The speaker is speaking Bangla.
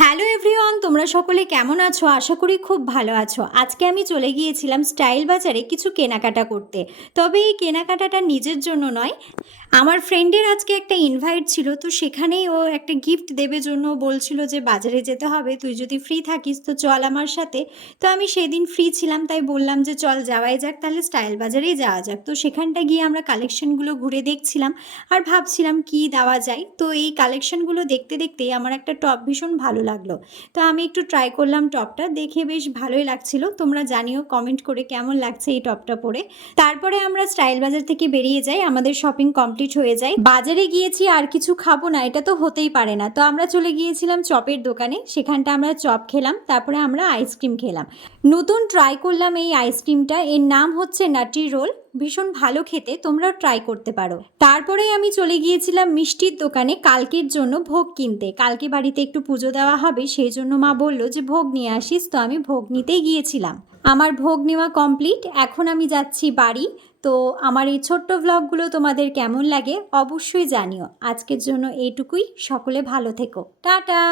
হ্যালো এভরিওয়ান, তোমরা সকলে কেমন আছো? আশা করি খুব ভালো আছো। আজকে আমি চলে গিয়েছিলাম স্টাইল বাজারে কিছু কেনাকাটা করতে। তবে এই কেনাকাটাটা নিজের জন্য নয়, আমার ফ্রেন্ডের আজকে একটা ইনভাইট ছিল, তো সেখানেই ও একটা গিফট দেবে জন্য বলছিল যে বাজারে যেতে হবে, তুই যদি ফ্রি থাকিস তো চল আমার সাথে। তো আমি সেদিন ফ্রি ছিলাম, তাই বললাম যে চল যাওয়াই যাক, তাহলে স্টাইল বাজারেই যাওয়া যাক। তো সেখানটা গিয়ে আমরা কালেকশনগুলো ঘুরে দেখছিলাম আর ভাবছিলাম কি দেওয়া যায়। তো এই কালেকশনগুলো দেখতে দেখতেই আমার একটা টপ ভীষণ ভালো লাগলো। তো আমি একটু ট্রাই করলাম, টপটা দেখে বেশ ভালোই লাগছিল। তোমরা জানিও কমেন্ট করে কেমন লাগছে এই টপটা পরে। তারপরে আমরা স্টাইল বাজার থেকে বেরিয়ে যাই, আমাদের শপিং কমপ্লিট হয়ে যায়। বাজারে গিয়েছি আর কিছু খাবো না, এটা তো হতেই পারে না। তো আমরা চলে গিয়েছিলাম চপের দোকানে, সেখানটা আমরা চপ খেলাম, তারপরে আমরা আইসক্রিম খেলাম। নতুন ট্রাই করলাম এই আইসক্রিমটা, এর নাম হচ্ছে নাটি রোল। ভীষণ ভালো খেতে, তোমরাও ট্রাই করতে পারো। তারপরেই আমি চলে গিয়েছিলাম মিষ্টির দোকানে কালকের জন্য ভোগ কিনতে। কালকে বাড়িতে একটু পুজো দেওয়া হবে, সেই জন্য মা বলল যে ভোগ নিয়ে আসিস, তো আমি ভোগ নিতেই গিয়েছিলাম। আমার ভোগ নেওয়া কমপ্লিট, এখন আমি যাচ্ছি বাড়ি। তো আমার এই ছোট্ট ভ্লগগুলো তোমাদের কেমন লাগে অবশ্যই জানিও। আজকের জন্য এইটুকুই, সকলে ভালো থেকো, টাটা।